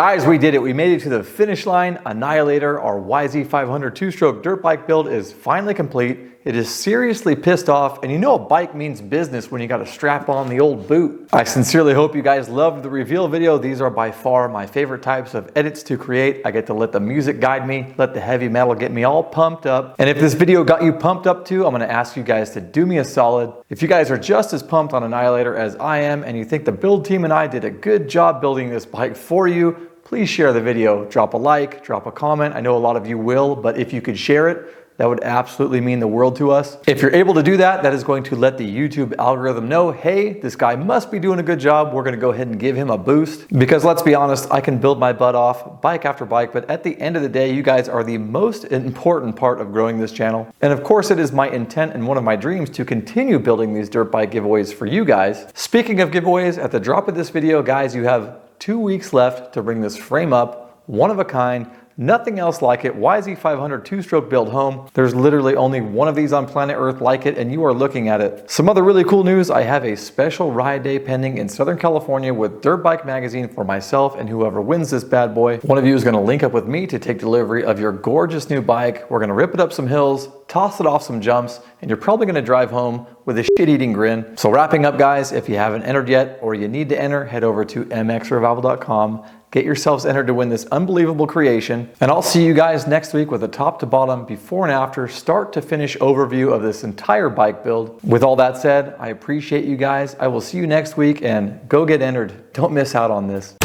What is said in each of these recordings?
Guys, we did it. We made it to the finish line. ANIHLATR, our YZ500 two-stroke dirt bike build, is finally complete. It is seriously pissed off, and you know a bike means business when you got to strap on the old boot. I sincerely hope you guys loved the reveal video. These are by far my favorite types of edits to create. I get to let the music guide me, let the heavy metal get me all pumped up. And if this video got you pumped up too, I'm going to ask you guys to do me a solid. If you guys are just as pumped on ANIHLATR as I am, and you think the build team and I did a good job building this bike for you, please share the video. Drop a like, drop a comment. I know a lot of you will, but if you could share it, that would absolutely mean the world to us. If you're able to do that, that is going to let the YouTube algorithm know, hey, this guy must be doing a good job. We're gonna go ahead and give him a boost. Because let's be honest, I can build my butt off bike after bike, but at the end of the day, you guys are the most important part of growing this channel. And of course, it is my intent and one of my dreams to continue building these dirt bike giveaways for you guys. Speaking of giveaways, at the drop of this video, guys, you have 2 weeks left to bring this frame up, one of a kind, nothing else like it, YZ500 two-stroke build home. There's literally only one of these on planet Earth like it, and you are looking at it. Some other really cool news, I have a special ride day pending in Southern California with Dirt Bike Magazine for myself and whoever wins this bad boy. One of you is gonna link up with me to take delivery of your gorgeous new bike. We're gonna rip it up some hills, toss it off some jumps, and you're probably gonna drive home with a shit-eating grin. So wrapping up, guys, if you haven't entered yet or you need to enter, head over to mXrevival.com. Get yourselves entered to win this unbelievable creation. And I'll see you guys next week with a top to bottom, before and after, start to finish overview of this entire bike build. With all that said, I appreciate you guys. I will see you next week, and go get entered. Don't miss out on this.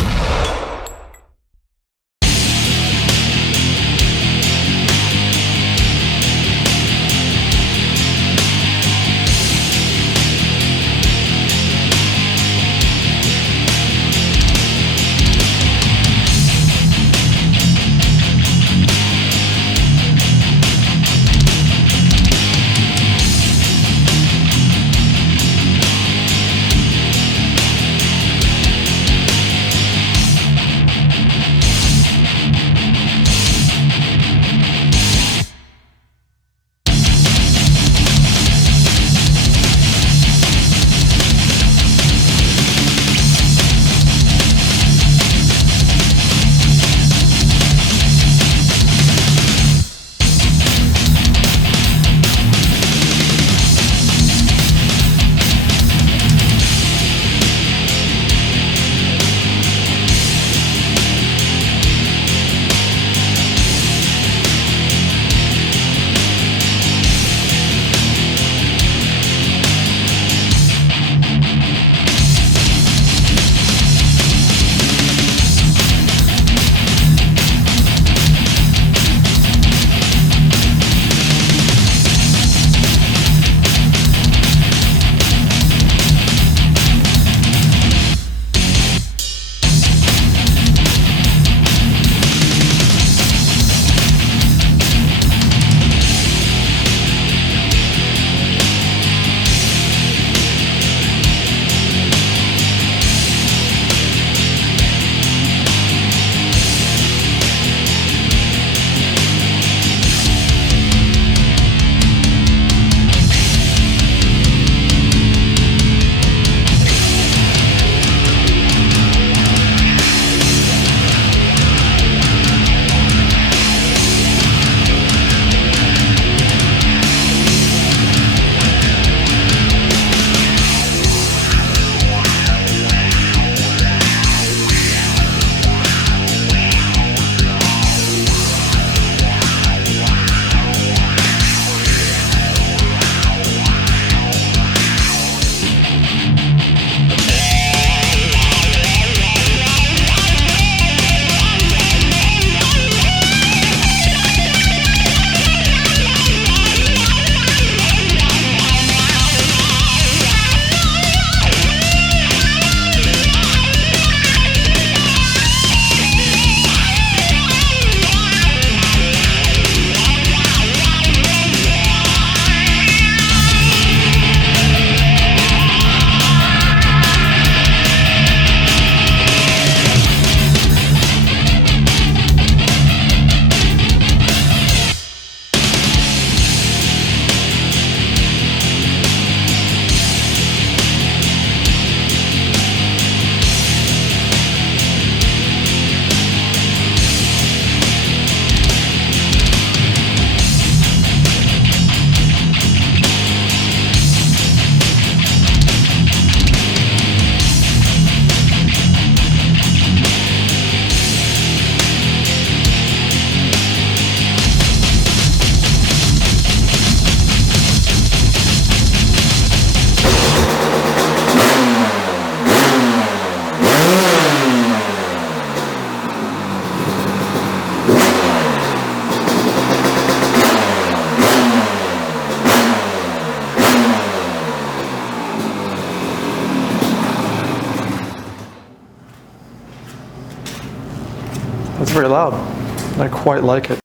very loud. I quite like it.